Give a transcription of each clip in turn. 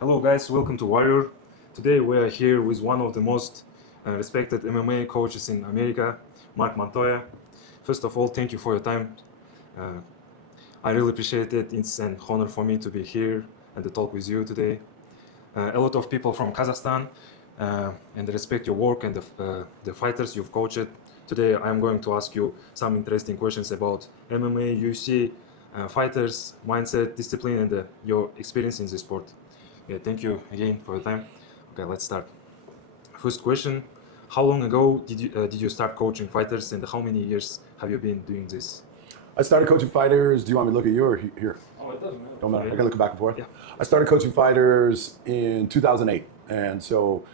Hello guys, welcome to Warrior. Today we are here with one of the most respected MMA coaches in America, Montoya. First of all, thank you for your time. Uh, I really appreciate it. It's an honor for me to be here and to talk with you today. A lot of people from Kazakhstan and respect your work and the fighters you've coached. Today I'm going to ask you some interesting questions about MMA, UFC, fighters, mindset, discipline, and your experience in the sport. Yeah, thank you again for your time. Okay, let's start. First question: how long ago did you start coaching fighters, and how many years have you been doing this? I started coaching fighters. Do you want me to look at you or here? Oh, it doesn't matter. Don't matter. I can look back and forth. Yeah. I started coaching fighters in 2008. And so,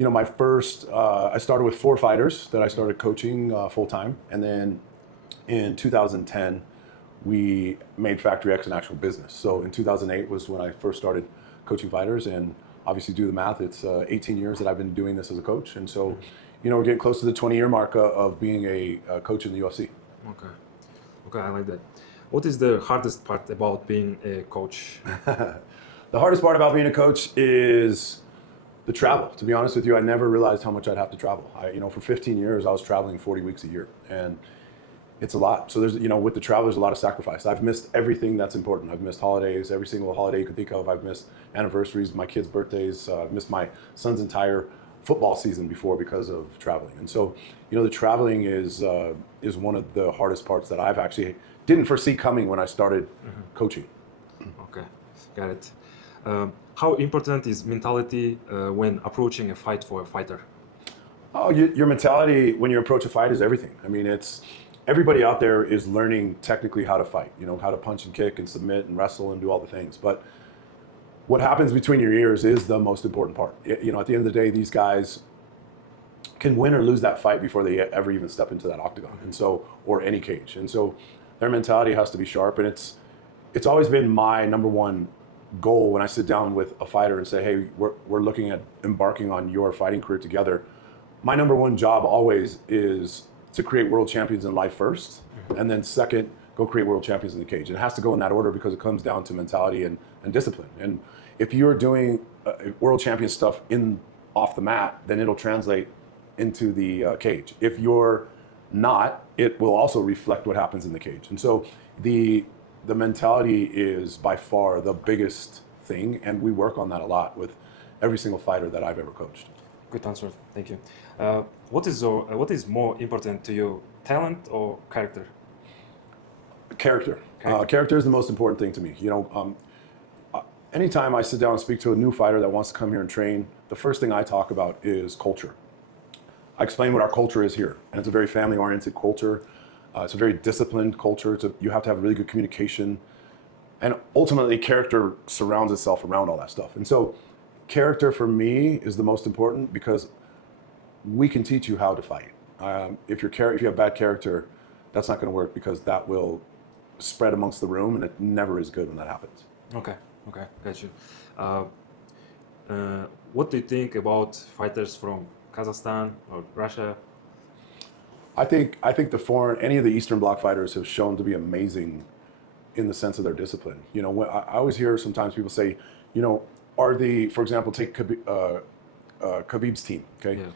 my first, I started with 4 fighters that I started coaching full time. And then in 2010, we made Factory X an actual business. So in 2008 was when I first started coaching fighters. And obviously, do the math, it's 18 years that I've been doing this as a coach. And so, we're getting close to the 20-year mark of being a coach in the UFC. Okay. Okay, I like that. What is the hardest part about being a coach? The hardest part about being a coach is the travel. To be honest with you, I never realized how much I'd have to travel. For 15 years, I was traveling 40 weeks a year, and it's a lot. So there's, with the travel, there's a lot of sacrifice. I've missed everything that's important. I've missed holidays, every single holiday you could think of. I've missed anniversaries, my kids' birthdays. I've missed my son's entire football season before because of traveling. And so, the traveling is one of the hardest parts that I've actually didn't foresee coming when I started coaching. Okay, got it. How important is mentality when approaching a fight for a fighter? Oh, your mentality when you approach a fight is everything. I mean, everybody out there is learning technically how to fight, how to punch and kick and submit and wrestle and do all the things. But what happens between your ears is the most important part. At the end of the day, these guys can win or lose that fight before they ever even step into that octagon, and so, or any cage. And so their mentality has to be sharp. And it's always been my number one goal when I sit down with a fighter and say, hey, we're looking at embarking on your fighting career together. My number one job always is to create world champions in life first, and then second, go create world champions in the cage. And it has to go in that order because it comes down to mentality and discipline. And if you're doing world champion stuff off the mat, then it'll translate into the cage. If you're not, it will also reflect what happens in the cage. And so the mentality is by far the biggest thing, and we work on that a lot with every single fighter that I've ever coached. Good answer, thank you. What is more important to you, talent or character? Character. Character is the most important thing to me. Anytime I sit down and speak to a new fighter that wants to come here and train, the first thing I talk about is culture. I explain what our culture is here, and it's a very family-oriented culture. It's a very disciplined culture. You have to have really good communication, and ultimately, character surrounds itself around all that stuff. And so, character for me is the most important because we can teach you how to fight. If you have bad character, that's not going to work because that will spread amongst the room, and it never is good when that happens. Okay, got you. What do you think about fighters from Kazakhstan or Russia? I think any of the Eastern Bloc fighters have shown to be amazing in the sense of their discipline. I always hear sometimes people say, for example, take Khabib's team, okay? Yeah.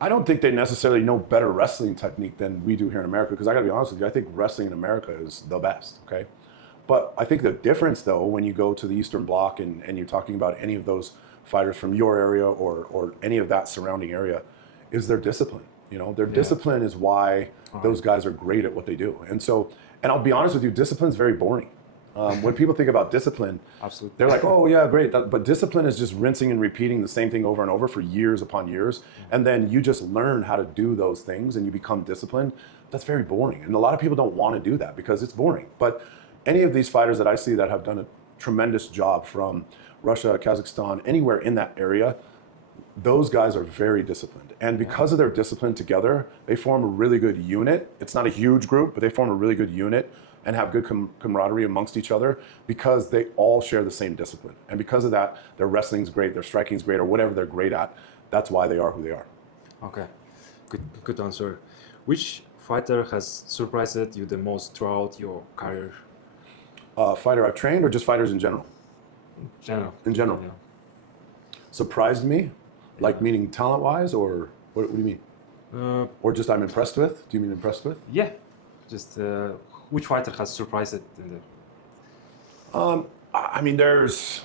I don't think they necessarily know better wrestling technique than we do here in America, because I gotta be honest with you, I think wrestling in America is the best, okay? But I think the difference though, when you go to the Eastern Bloc and you're talking about any of those fighters from your area or any of that surrounding area, is their discipline. Their discipline is why those guys are great at what they do. And I'll be honest with you, discipline's very boring. When people think about discipline, Absolutely. they're like, oh yeah, great. But discipline is just rinsing and repeating the same thing over and over for years upon years. And then you just learn how to do those things and you become disciplined. That's very boring. And a lot of people don't want to do that because it's boring. But any of these fighters that I see that have done a tremendous job from Russia, Kazakhstan, anywhere in that area, those guys are very disciplined. And because of their discipline together, they form a really good unit. It's not a huge group, but they form a really good unit and have good camaraderie amongst each other because they all share the same discipline. And because of that, their wrestling's great, their striking's great, or whatever they're great at. That's why they are who they are. Okay, good answer. Which fighter has surprised you the most throughout your career? Fighter I've trained or just fighters in general? General. in general. Yeah. Surprised me, like meaning talent-wise, or what do you mean? Or just I'm impressed with? Do you mean impressed with? Yeah. Just which fighter has surprised it in there? I mean, there's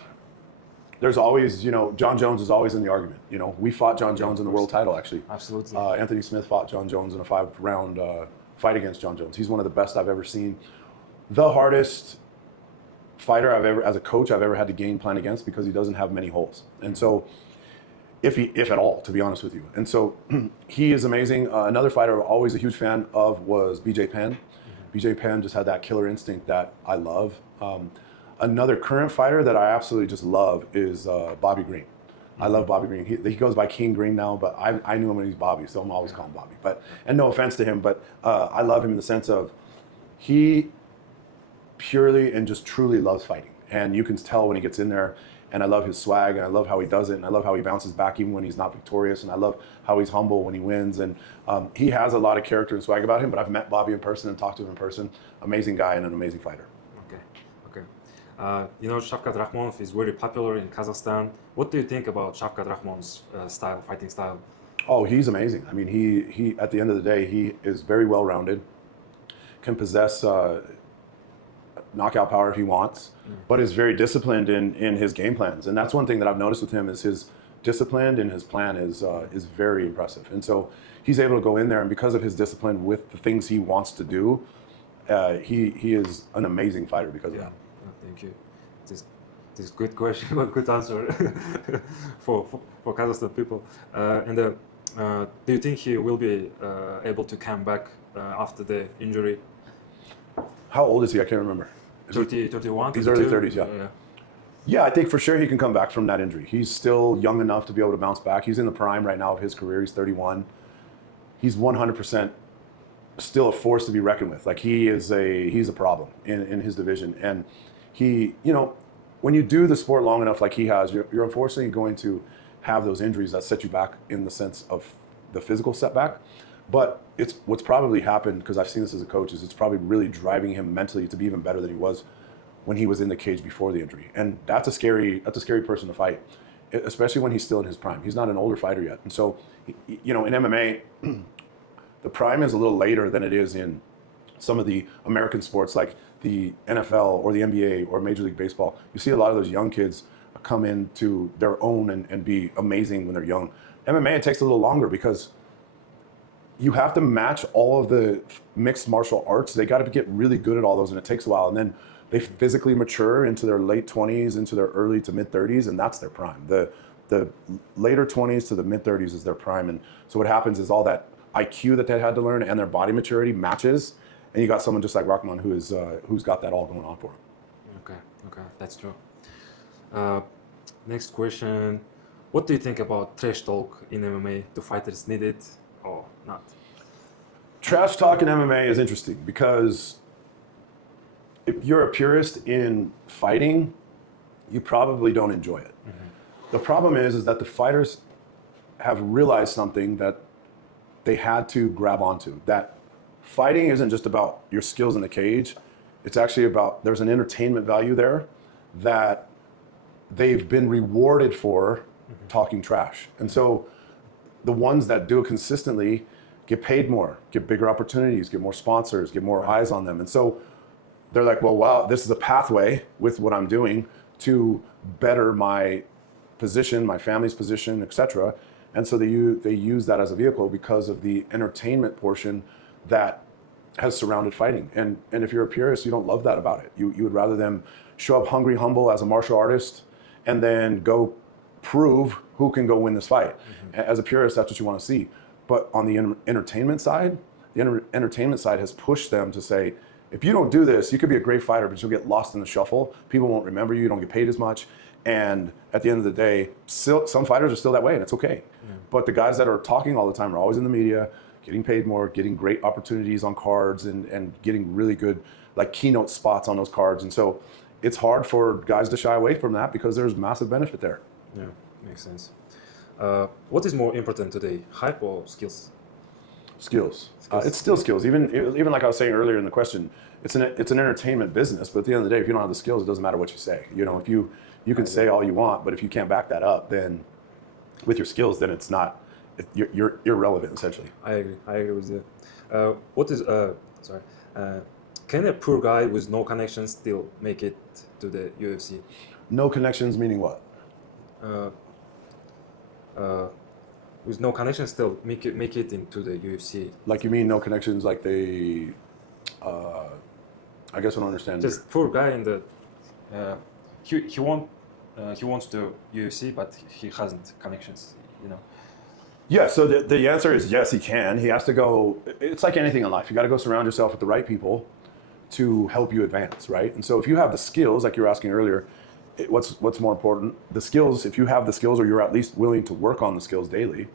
always, John Jones is always in the argument. We fought John Jones in the world title, actually. Absolutely. Anthony Smith fought John Jones in a 5-round fight against John Jones. He's one of the best I've ever seen. The hardest fighter as a coach, I've ever had to game plan against because he doesn't have many holes. And so, if at all, to be honest with you. And so, he is amazing. Another fighter I'm always a huge fan of was BJ Penn. BJ Penn just had that killer instinct that I love. Another current fighter that I absolutely just love is Bobby Green. I love Bobby Green. He goes by King Green now, but I knew him when he was Bobby, so I'm always calling Bobby. And no offense to him, but I love him in the sense of he purely and just truly loves fighting. And you can tell when he gets in there, and I love his swag, and I love how he does it, and I love how he bounces back even when he's not victorious, and I love how he's humble when he wins. And he has a lot of character and swag about him, but I've met Bobby in person and talked to him in person. Amazing guy and an amazing fighter. Okay. Shavkat RAKHMONOV is very popular in Kazakhstan. What do you think about Shavkat RAKHMONOV's fighting style? Oh, he's amazing. I mean, he at the end of the day, he is very well-rounded, can possess knockout power if he wants, but is very disciplined in his game plans. And that's one thing that I've noticed with him is his discipline and his plan is very impressive. And so he's able to go in there, and because of his discipline with the things he wants to do, he is an amazing fighter because of that. Thank you. This is good question, good answer for Kazakhstan people. Do you think he will be able to come back after the injury? How old is he? I can't remember. 31? He's early 30s, yeah. Yeah, I think for sure he can come back from that injury. He's still young enough to be able to bounce back. He's in the prime right now of his career. He's 31. He's 100% still a force to be reckoned with. Like he's a problem in his division. And he, when you do the sport long enough like he has, you're unfortunately going to have those injuries that set you back in the sense of the physical setback. But it's what's probably happened, because I've seen this as a coach, is it's probably really driving him mentally to be even better than he was when he was in the cage before the injury. And that's a scary person to fight, especially when he's still in his prime. He's not an older fighter yet. And so, in MMA, the prime is a little later than it is in some of the American sports like the NFL or the NBA or Major League Baseball. You see a lot of those young kids come into their own and be amazing when they're young. MMA, it takes a little longer because you have to match all of the mixed martial arts. They got to get really good at all those, and it takes a while. And then they physically mature into their late 20s, into their early to mid 30s, and that's their prime. The later 20s to the mid 30s is their prime. And so what happens is all that IQ that they had to learn and their body maturity matches, and you got someone just like RAKHMONOV who's got that all going on for him. Okay, that's true. Next question: what do you think about trash talk in MMA? Do fighters need it or not? Trash talk in MMA is interesting because if you're a purist in fighting, you probably don't enjoy it. The problem is that the fighters have realized something that they had to grab onto, that fighting isn't just about your skills in the cage. It's actually about, there's an entertainment value there that they've been rewarded for talking trash. And so the ones that do it consistently get paid more, get bigger opportunities, get more sponsors, get more eyes on them. And so they're like, well, wow, this is a pathway with what I'm doing to better my position, my family's position, etc. And so they use that as a vehicle because of the entertainment portion that has surrounded fighting. And if you're a purist, you don't love that about it. You would rather them show up hungry, humble as a martial artist, and then go prove who can go win this fight. As a purist, that's what you want to see. But on the entertainment side, the entertainment side has pushed them to say, if you don't do this, you could be a great fighter, but you'll get lost in the shuffle. People won't remember you. You don't get paid as much. And at the end of the day, some fighters are still that way, and it's okay. But the guys that are talking all the time are always in the media, getting paid more, getting great opportunities on cards, and getting really good like keynote spots on those cards. And so it's hard for guys to shy away from that because there's massive benefit there. Yeah, makes sense. What is more important today, hype or skills? Skills. It's still skills. Even like I was saying earlier in the question, it's an entertainment business. But at the end of the day, if you don't have the skills, it doesn't matter what you say. If You can say all you want, but if you can't back that up, then with your skills, then it's not. You're irrelevant essentially. I agree with you. What is sorry? Can a poor guy with no connections still make it to the UFC? No connections meaning what? With no connections still make it into the UFC? Like you mean no connections? Like they? I guess I don't understand. Just poor guy in the he wants to UFC, but he hasn't connections. You know. Yeah, so the answer is yes, he can. He has to go, it's like anything in life. You got to go surround yourself with the right people to help you advance, right? And so if you have the skills, like you were asking earlier, what's more important? The skills, if you have the skills or you're at least willing to work on the skills daily,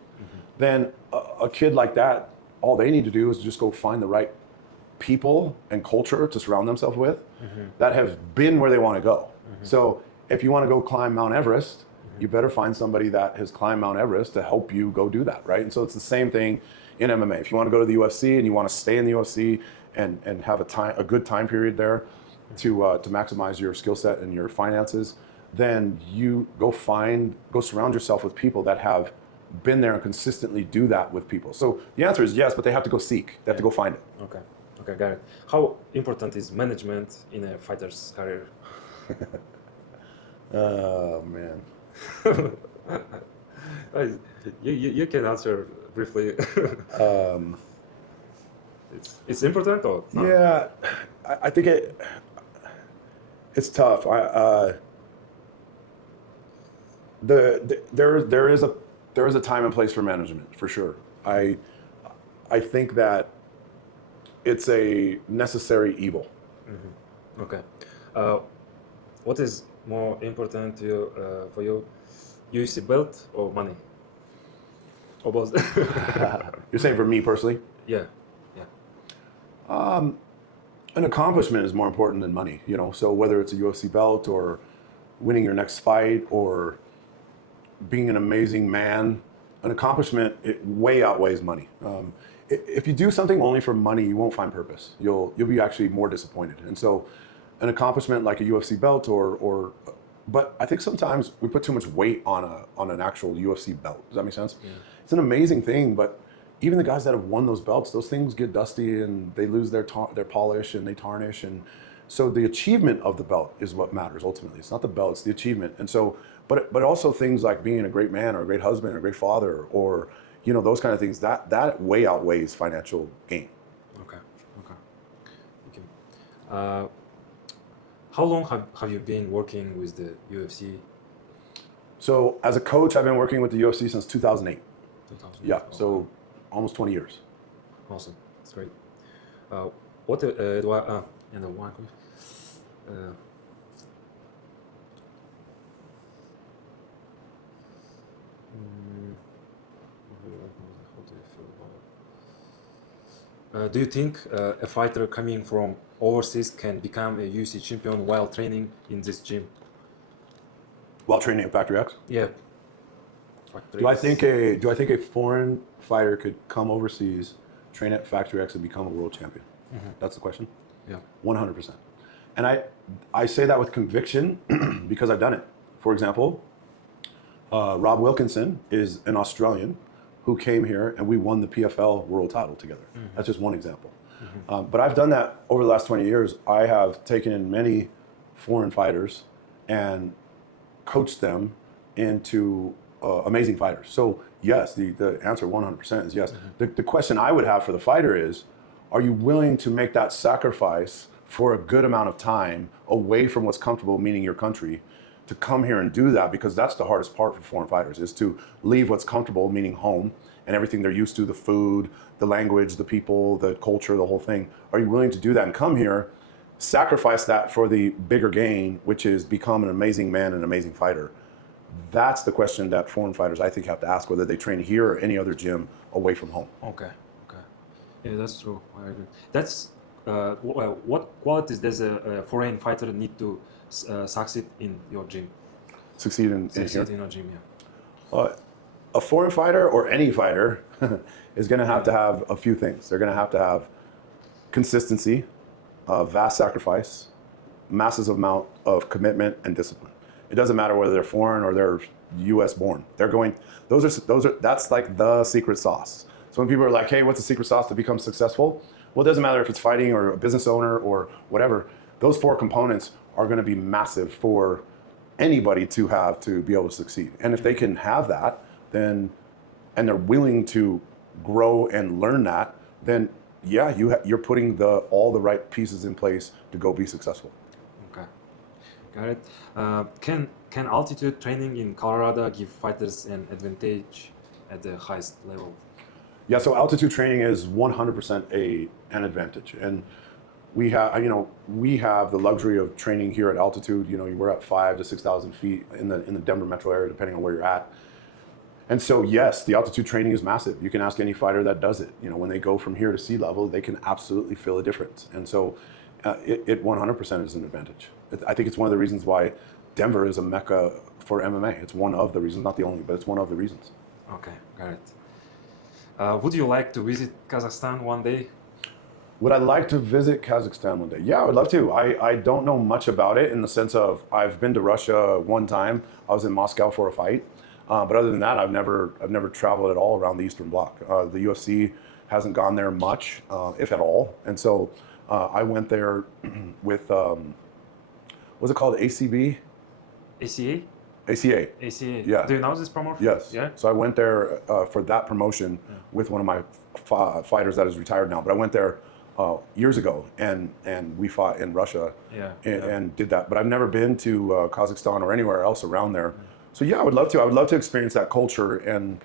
then a kid like that, all they need to do is just go find the right people and culture to surround themselves with that have been where they want to go. So if you want to go climb Mount Everest, you better find somebody that has climbed Mount Everest to help you go do that, right? And so it's the same thing in MMA. If you want to go to the UFC and you want to stay in the UFC and have a good time period there to maximize your skill set and your finances, then you go surround yourself with people that have been there and consistently do that with people. So the answer is yes, but they have to go seek. They have to go find it. Okay, got it. How important is management in a fighter's career? Oh man. You can answer briefly. It's important or not? Yeah, I think it's tough. There is a time and place for management for sure. I think that it's a necessary evil. Okay. What is more important to you, for you, UFC belt or money? Or both? You're saying for me personally? Yeah. An accomplishment is more important than money, you know. So whether it's a UFC belt or winning your next fight or being an amazing man, an accomplishment, it way outweighs money. If you do something only for money, you won't find purpose. You'll be actually more disappointed. And so an accomplishment like a UFC belt but I think sometimes we put too much weight on an actual UFC belt. Does that make sense? Yeah. It's an amazing thing, but even the guys that have won those belts, those things get dusty and they lose their polish and they tarnish. And so the achievement of the belt is what matters ultimately. It's not the belt, it's the achievement. And so, but also things like being a great man or a great husband or a great father or, you know, those kind of things, that way outweighs financial gain. Okay. How long have you been working with the UFC? So as a coach, I've been working with the UFC since 2008. 2008. Yeah, so almost 20 years. Awesome, that's great. What do I and one question? Do you think a fighter coming from overseas can become a UFC champion while training in this gym? While training at Factory X? Yeah. Do I think a foreign fighter could come overseas, train at Factory X, and become a world champion? That's the question? Yeah. 100%. And I say that with conviction because I've done it. For example, Rob Wilkinson is an Australian who came here and we won the PFL world title together. That's just one example. But I've done that over the last 20 years. I have taken in many foreign fighters and coached them into amazing fighters. So yes, the answer 100% is yes. The question I would have for the fighter is, are you willing to make that sacrifice for a good amount of time away from what's comfortable, meaning your country, to come here and do that? Because that's the hardest part for foreign fighters, is to leave what's comfortable, meaning home, and everything they're used to, the food, the language, the people, the culture, the whole thing. Are you willing to do that and come here, sacrifice that for the bigger gain, which is become an amazing man and an amazing fighter? That's the question that foreign fighters, I think, have to ask, whether they train here or any other gym away from home. Okay. Yeah, that's true. I agree. That's what qualities does a foreign fighter need to succeed in your gym? Succeed in your gym, yeah. A foreign fighter or any fighter is going to have a few things. They're going to have consistency, vast sacrifice, massive amount of commitment and discipline. It doesn't matter whether they're foreign or they're U.S. born. They're going. That's like the secret sauce. So when people are like, "Hey, what's the secret sauce to become successful?" Well, it doesn't matter if it's fighting or a business owner or whatever. Those 4 components are going to be massive for anybody to have to be able to succeed. And if they can have that, then, and they're willing to grow and learn that, then yeah, you're putting all the right pieces in place to go be successful. Okay, got it. Can altitude training in Colorado give fighters an advantage at the highest level? Yeah, so altitude training is 100% an advantage, and we have the luxury of training here at altitude. We're at 5,000 to 6,000 feet in the Denver metro area, depending on where you're at. And so yes, the altitude training is massive. You can ask any fighter that does it. When they go from here to sea level, they can absolutely feel a difference. And so it 100% is an advantage. I think it's one of the reasons why Denver is a mecca for MMA. It's one of the reasons, not the only, but it's one of the reasons. Okay, got it. Would you like to visit Kazakhstan one day? Would I like to visit Kazakhstan one day? Yeah, I would love to. I don't know much about it in the sense of I've been to Russia one time. I was in Moscow for a fight. But other than that, I've never traveled at all around the Eastern Bloc. The UFC hasn't gone there much, if at all. And so I went there with, what's it called, ACB? ACA? ACA. ACA. Yeah. Do you know this promotion? Yes. Yeah. So I went there for that promotion with one of my fighters that is retired now. But I went there years ago, and we fought in Russia and did that. But I've never been to Kazakhstan or anywhere else around there. So yeah, I would love to. I would love to experience that culture and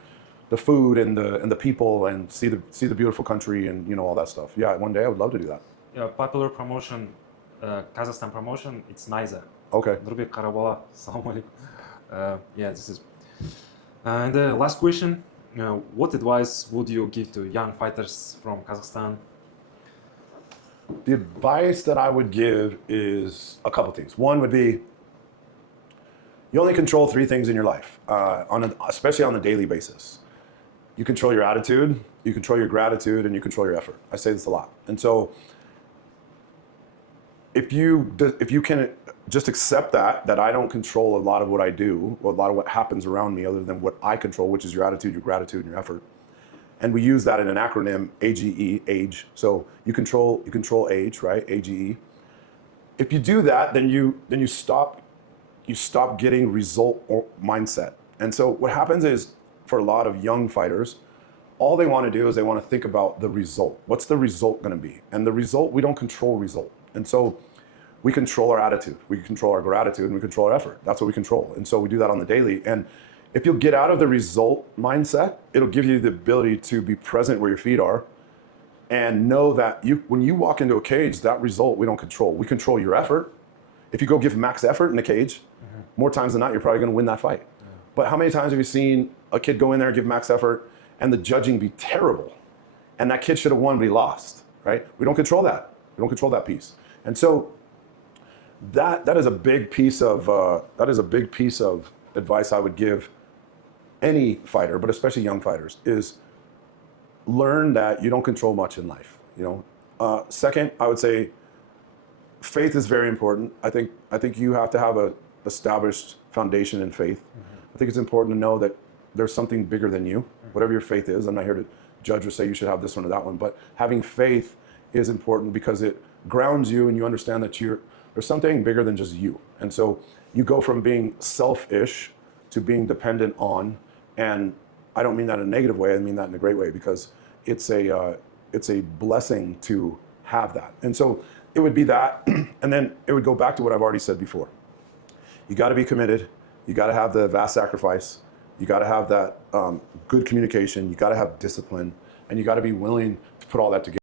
the food and the people and see the beautiful country and all that stuff. Yeah, one day I would love to do that. Yeah, popular promotion, Kazakhstan promotion. It's Niza. Okay. Nurбек Карабала. Assalamu alaikum. Yeah, this is. And the last question: what advice would you give to young fighters from Kazakhstan? The advice that I would give is a couple things. One would be, you only control 3 things in your life, especially on a daily basis. You control your attitude, you control your gratitude, and you control your effort. I say this a lot. And so if you can just accept that I don't control a lot of what I do, or a lot of what happens around me other than what I control, which is your attitude, your gratitude, and your effort. And we use that in an acronym, AGE, age. So you control age, right? AGE. If you do that, then you stop getting result or mindset. And so what happens is, for a lot of young fighters, all they want to do is they want to think about the result. What's the result going to be? And the result, we don't control result. And so we control our attitude, we control our gratitude, and we control our effort. That's what we control. And so we do that on the daily. And if you'll get out of the result mindset, it'll give you the ability to be present where your feet are and know that when you walk into a cage, that result we don't control. We control your effort. If you go give max effort in the cage, more times than not, you're probably going to win that fight. But how many times have you seen a kid go in there and give max effort and the judging be terrible? And that kid should have won, but he lost, right? We don't control that. We don't control that piece. And so that is a big piece of advice I would give any fighter, but especially young fighters, is learn that you don't control much in life. Second, I would say faith is very important. I think you have to have a established foundation in faith. I think it's important to know that there's something bigger than you, whatever your faith is. I'm not here to judge or say you should have this one or that one, but having faith is important because it grounds you and you understand that there's something bigger than just you. And so you go from being selfish to being dependent on, and I don't mean that in a negative way, I mean that in a great way, because it's a blessing to have that. And so it would be that, and then it would go back to what I've already said before. You got to be committed. You got to have the vast sacrifice. You got to have that good communication. You got to have discipline, and you got to be willing to put all that together.